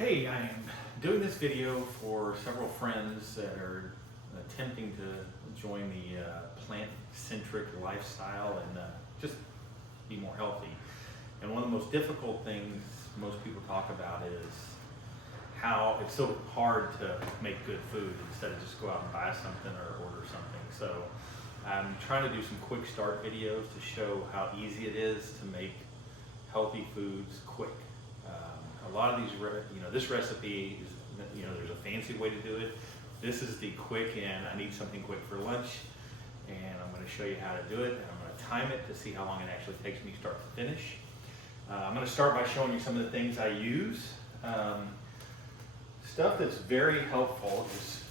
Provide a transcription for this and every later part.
Hey, I am doing this video for several friends that are attempting to join the plant-centric lifestyle and just be more healthy. And one of the most difficult things most people talk about is how it's so hard to make good food instead of just go out and buy something or order something. So I'm trying to do some quick start videos to show how easy it is to make healthy foods quick. A lot of these, this recipe is, there's a fancy way to do it. This is the quick, and I need something quick for lunch, and I'm going to show you how to do it, and I'm going to time it to see how long it actually takes me start to finish. I'm going to start by showing you some of the things I use. Stuff that's very helpful is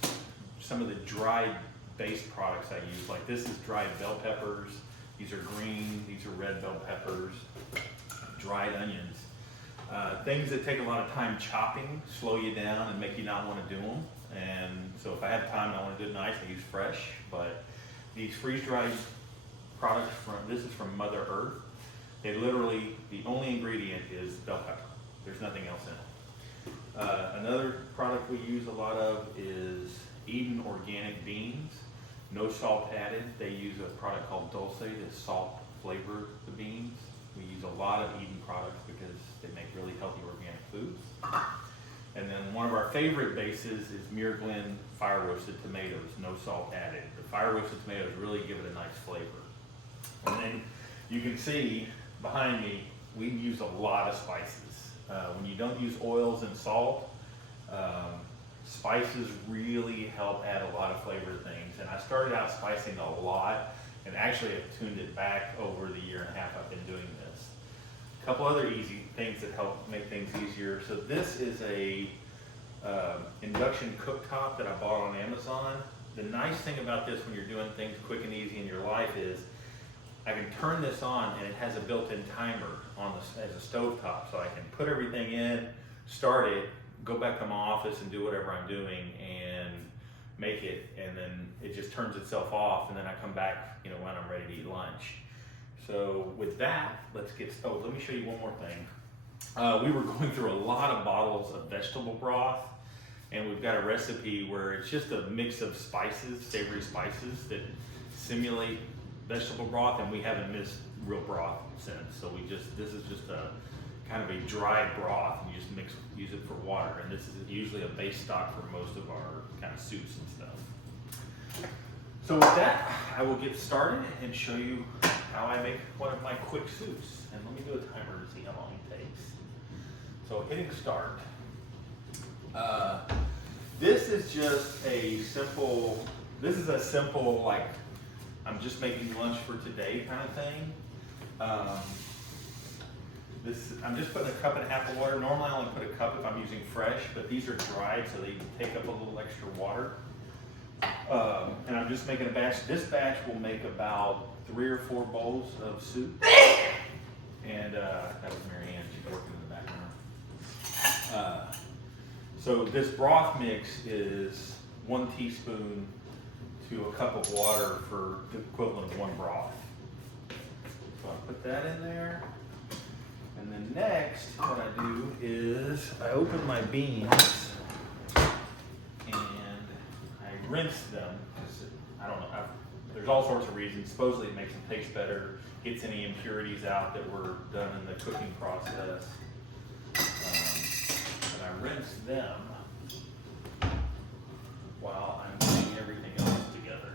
some of the dried based products I use. Like this is dried bell peppers. These are green. These are red bell peppers. Dried onions. Things that take a lot of time chopping slow you down and make you not want to do them. And so if I have time and I want to do it nice, I use fresh. But these freeze-dried products, this is from Mother Earth. They literally, the only ingredient is bell pepper. There's nothing else in it. Another product we use a lot of is Eden organic beans. No salt added. They use a product called Dulce to salt flavor the beans. We use a lot of Eden products because they make really healthy organic foods. And then one of our favorite bases is Muir Glen fire roasted tomatoes, no salt added. The fire roasted tomatoes really give it a nice flavor. And then you can see behind me, we use a lot of spices. When you don't use oils and salt, spices really help add a lot of flavor to things. And I started out spicing a lot, and actually have tuned it back over the year and a half I've been doing this. A couple other easy things that help make things easier. So this is a Induction Cooktop that I bought on Amazon. The nice thing about this when you're doing things quick and easy in your life is I can turn this on and it has a built-in timer on as a stovetop, so I can put everything in, start it, go back to my office and do whatever I'm doing and make it, and then it just turns itself off, and then I come back when I'm ready to eat lunch. So with that, let's get started. Let me show you one more thing. We were going through a lot of bottles of vegetable broth, and we've got a recipe where it's just a mix of spices, savory spices that simulate vegetable broth, and we haven't missed real broth since. So this is just a kind of a dry broth, and you just use it for water. And this is usually a base stock for most of our kind of soups and stuff. So with that, I will get started and show you how I make one of my quick soups. And let me do a timer to see how long it takes. So hitting start. This is just a simple, like, I'm just making lunch for today kind of thing. I'm just putting a cup and a half of water. Normally I only put a cup if I'm using fresh, but these are dried, so they take up a little extra water. And I'm just making a batch. This batch will make about 3 or 4 bowls of soup. And that was Mary Ann, she's working in the background. So this broth mix is 1 teaspoon to a cup of water for the equivalent of 1 broth. So I'll put that in there. And then next, what I do is I open my beans and I rinse them. I don't know, there's all sorts of reasons. Supposedly it makes them taste better, gets any impurities out that were done in the cooking process. And I rinse them while I'm putting everything else together.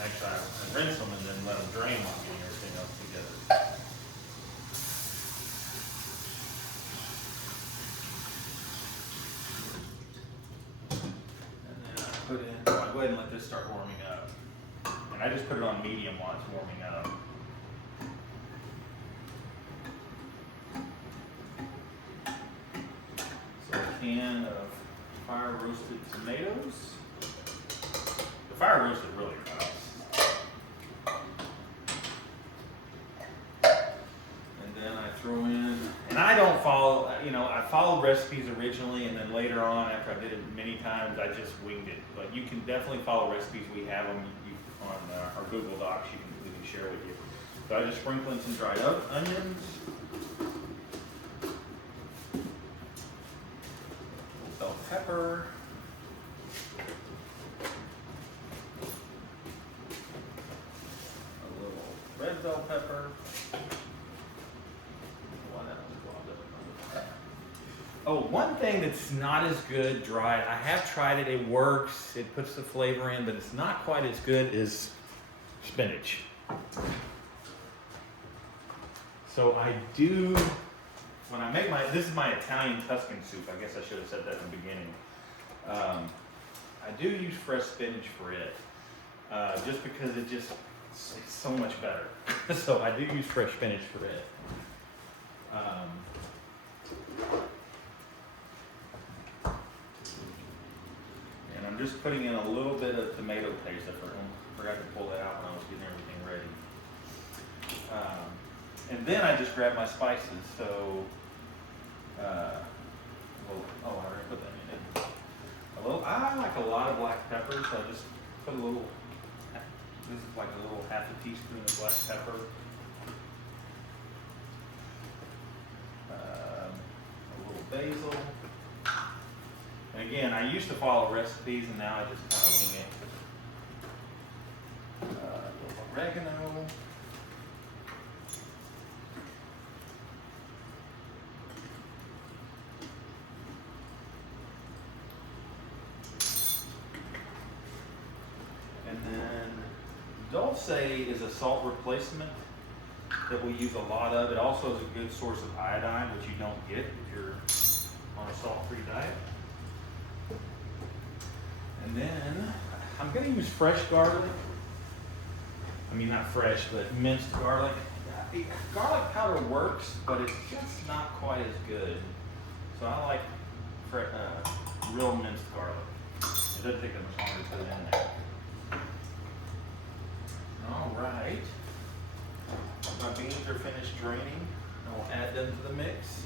Actually, I rinse them and then let them drain while getting everything else together. And then I put in, I'll go ahead and let this start warming up. And I just put it on medium while it's warming up. So a can of fire roasted tomatoes. The fire roasted really helps. Throw in, and I don't follow, I followed recipes originally, and then later on, after I did it many times, I just winged it. But you can definitely follow recipes. We have them on our Google Docs. We can share with you. So I just sprinkle in some dried onions. Bell pepper. A little red bell pepper. Oh, one thing that's not as good dried, I have tried it, it works, it puts the flavor in, but it's not quite as good as spinach. So I do, when I make this is my Italian Tuscan soup, I guess I should have said that in the beginning. I do use fresh spinach for it, just because it's so much better. So I do use fresh spinach for it. And I'm just putting in a little bit of tomato paste. I forgot to pull that out when I was getting everything ready. And then I just grab my spices. So, I already put that in. I like a lot of black pepper, so I just put a little, this is like a little half a teaspoon of black pepper. A little basil. And again, I used to follow recipes and now I just kind of wing it. A little oregano. And then dulce is a salt replacement that we use a lot of. It also is a good source of iodine, which you don't get if you're on a salt-free diet. And then I'm going to use fresh garlic. I mean, not fresh, but minced garlic. Garlic powder works, but it's just not quite as good. So I like real minced garlic. It doesn't take that much longer to put it in there. All right. My beans are finished draining. I'll add them to the mix.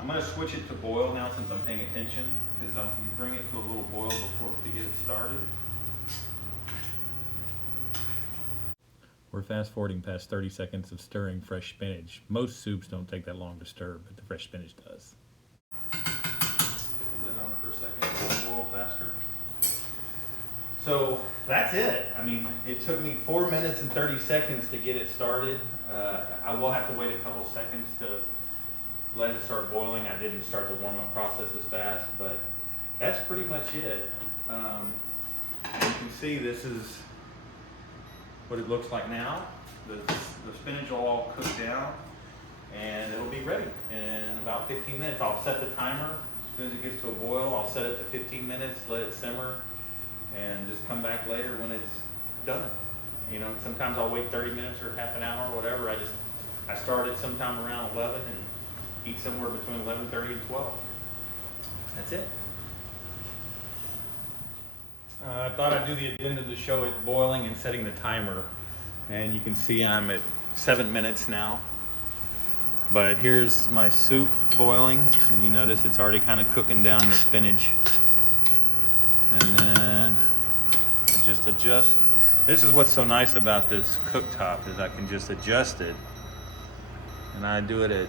I'm going to switch it to boil now since I'm paying attention, because you bring it to a little boil to get it started. We're fast forwarding past 30 seconds of stirring fresh spinach. Most soups don't take that long to stir, but the fresh spinach does. Lid on for a second, boil faster. So that's it. I mean, it took me 4 minutes and 30 seconds to get it started. I will have to wait a couple seconds to let it start boiling. I didn't start the warm-up process as fast, but that's pretty much it. And you can see this is what it looks like now. The spinach will all cook down and it'll be ready in about 15 minutes. I'll set the timer. As soon as it gets to a boil, I'll set it to 15 minutes, let it simmer, and just come back later when it's done. You know, sometimes I'll wait 30 minutes or half an hour or whatever. I start it sometime around 11 and eat somewhere between 11:30 and 12. That's it. I thought I'd do the addendum to show it boiling and setting the timer. And you can see I'm at 7 minutes now. But here's my soup boiling, and you notice it's already kind of cooking down the spinach. And then I just adjust. This is what's so nice about this cooktop, is I can just adjust it. And I do it at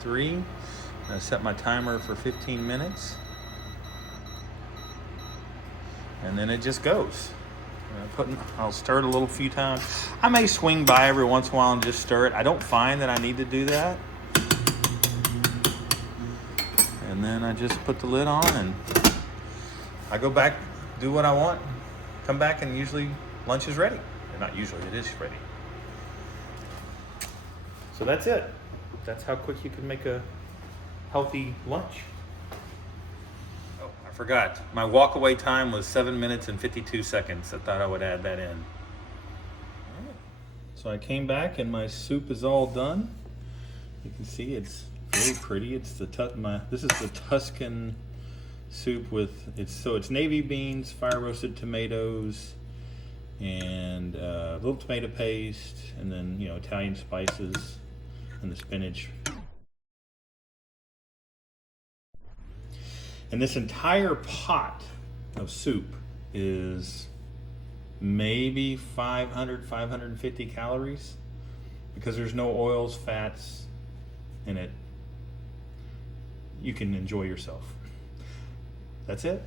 3. And I set my timer for 15 minutes. And then it just goes. I'll stir it a little few times. I may swing by every once in a while and just stir it. I don't find that I need to do that. And then I just put the lid on and I go back, do what I want, come back, and usually lunch is ready. Not usually, it is ready. So that's it. That's how quick you can make a healthy lunch. Oh, I forgot. My walk-away time was 7 minutes and 52 seconds. I thought I would add that in. All right. So I came back and my soup is all done. You can see it's very pretty. It's this is the Tuscan soup with it's navy beans, fire roasted tomatoes, and a little tomato paste, and then Italian spices and the spinach. And this entire pot of soup is maybe 550 calories because there's no oils, fats in it. You can enjoy yourself. That's it.